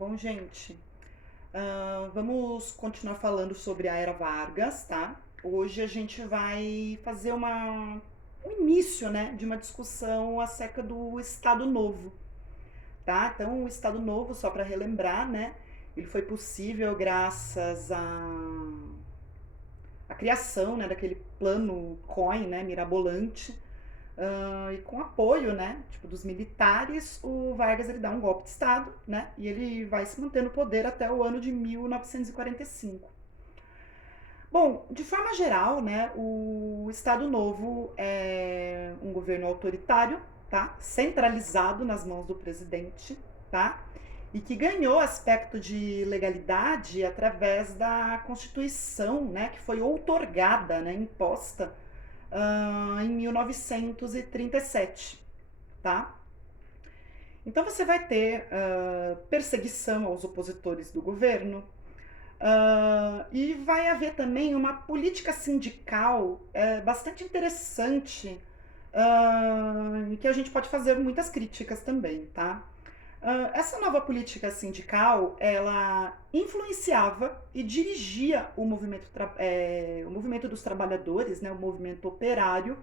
Bom, gente, vamos continuar falando sobre a Era Vargas, tá? Hoje a gente vai fazer um início, né, de uma discussão acerca do Estado Novo, tá? Então, o Estado Novo, só para relembrar, né, ele foi possível graças à criação, né, daquele plano COIN, né, mirabolante. E com apoio, né, tipo, dos militares, o Vargas ele dá um golpe de Estado, né, e ele vai se manter no poder até o ano de 1945. Bom, de forma geral, né, o Estado Novo é um governo autoritário, tá, centralizado nas mãos do presidente, tá, e que ganhou aspecto de legalidade através da Constituição, né, que foi outorgada, né, imposta em 1937, tá? Então você vai ter perseguição aos opositores do governo e vai haver também uma política sindical bastante interessante que a gente pode fazer muitas críticas também, tá? Essa nova política sindical, ela influenciava e dirigia o movimento dos trabalhadores, né, o movimento operário,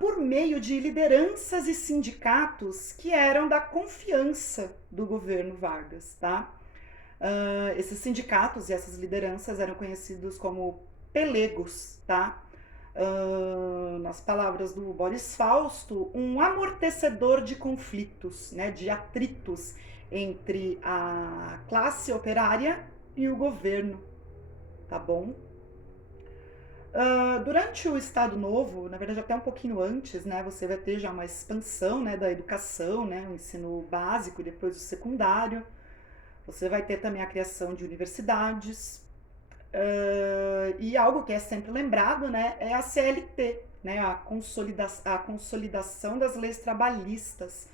por meio de lideranças e sindicatos que eram da confiança do governo Vargas, tá? Esses sindicatos e essas lideranças eram conhecidos como pelegos, tá? Nas palavras do Boris Fausto, um amortecedor de conflitos, né, de atritos entre a classe operária e o governo, tá bom? Durante o Estado Novo, na verdade até um pouquinho antes, né, você vai ter já uma expansão, né, da educação, né, o ensino básico e depois o secundário. Você vai ter também a criação de universidades. E algo que é sempre lembrado, né, é a CLT, né, a consolidação das leis trabalhistas,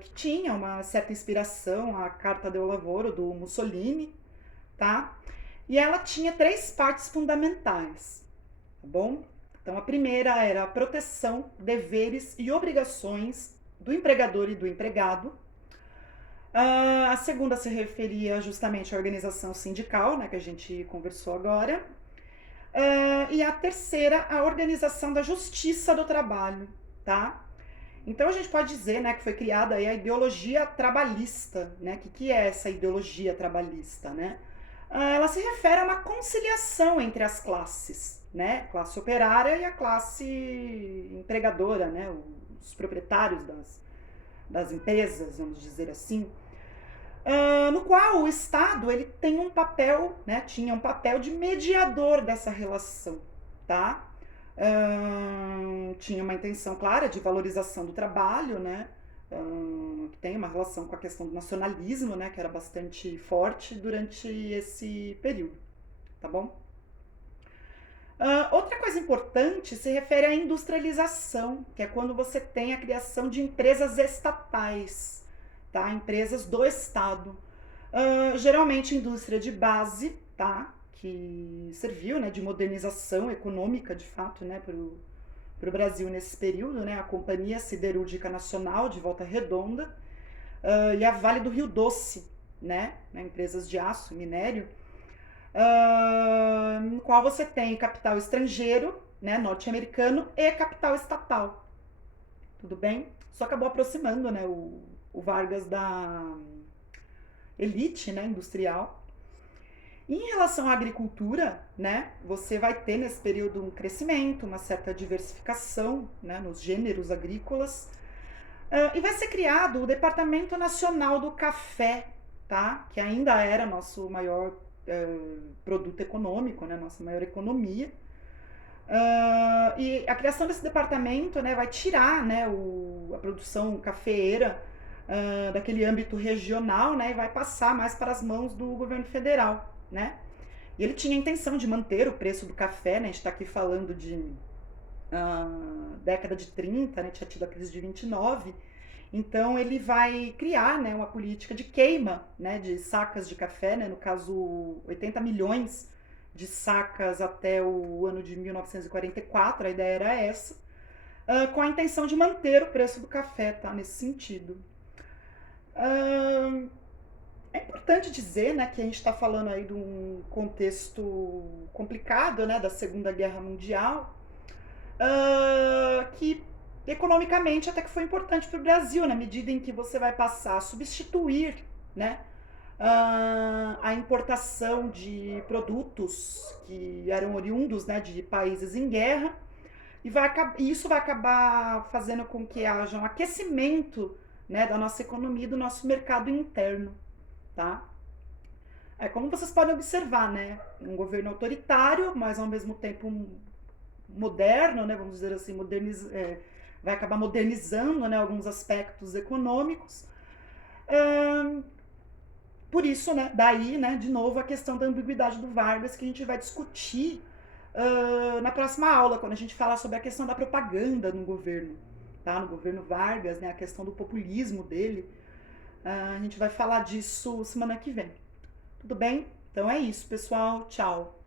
que tinha uma certa inspiração à Carta del Lavoro do Mussolini, tá? E ela tinha três partes fundamentais, tá bom? Então a primeira era a proteção, deveres e obrigações do empregador e do empregado. A segunda se referia justamente à organização sindical, né, que a gente conversou agora. E a terceira, a organização da justiça do trabalho, tá? Então a gente pode dizer, né, que foi criada aí a ideologia trabalhista, né? Que é essa ideologia trabalhista, né? Ela se refere a uma conciliação entre as classes, né? Classe operária e a classe empregadora, né? Os proprietários das empresas, vamos dizer assim. No qual o Estado ele tem um papel, né, tinha um papel de mediador dessa relação, tá? Tinha uma intenção clara de valorização do trabalho, né? Que tem uma relação com a questão do nacionalismo, né, que era bastante forte durante esse período, tá bom? Outra coisa importante se refere à industrialização, que é quando você tem a criação de empresas estatais, tá? Empresas do Estado. Geralmente indústria de base, tá? Que serviu, né, de modernização econômica, de fato, né, para o Brasil nesse período, né? A Companhia Siderúrgica Nacional de Volta Redonda e a Vale do Rio Doce, né? Empresas de aço, minério, no qual você tem capital estrangeiro, né, norte-americano, e capital estatal. Tudo bem? Isso acabou aproximando, né, o Vargas da elite, né, industrial. Em relação à agricultura, né, você vai ter nesse período um crescimento, uma certa diversificação, né, nos gêneros agrícolas. E vai ser criado o Departamento Nacional do Café, tá? Que ainda era nosso maior produto econômico, né? Nossa maior economia. E a criação desse departamento, né, vai tirar, né, a produção cafeeira daquele âmbito regional, né, e vai passar mais para as mãos do governo federal, né? E ele tinha a intenção de manter o preço do café, né? A gente está aqui falando de década de 30, né, tinha tido a crise de 29, então ele vai criar, né, uma política de queima, né, de sacas de café, né, no caso 80 milhões de sacas até o ano de 1944, a ideia era essa, com a intenção de manter o preço do café, tá, nesse sentido. importante dizer, né, que a gente está falando aí de um contexto complicado, né, da Segunda Guerra Mundial, que economicamente até que foi importante para o Brasil, na medida em que você vai passar a substituir, né, a importação de produtos que eram oriundos, né, de países em guerra, e isso vai acabar fazendo com que haja um aquecimento, né, da nossa economia e do nosso mercado interno, tá? É como vocês podem observar, né, um governo autoritário, mas ao mesmo tempo moderno, né, vamos dizer assim, vai acabar modernizando, né, alguns aspectos econômicos. Por isso, né, daí, né, de novo, a questão da ambiguidade do Vargas, que a gente vai discutir na próxima aula, quando a gente falar sobre a questão da propaganda no governo, tá? No governo Vargas, né, a questão do populismo dele. A gente vai falar disso semana que vem. Tudo bem? Então é isso, pessoal. Tchau.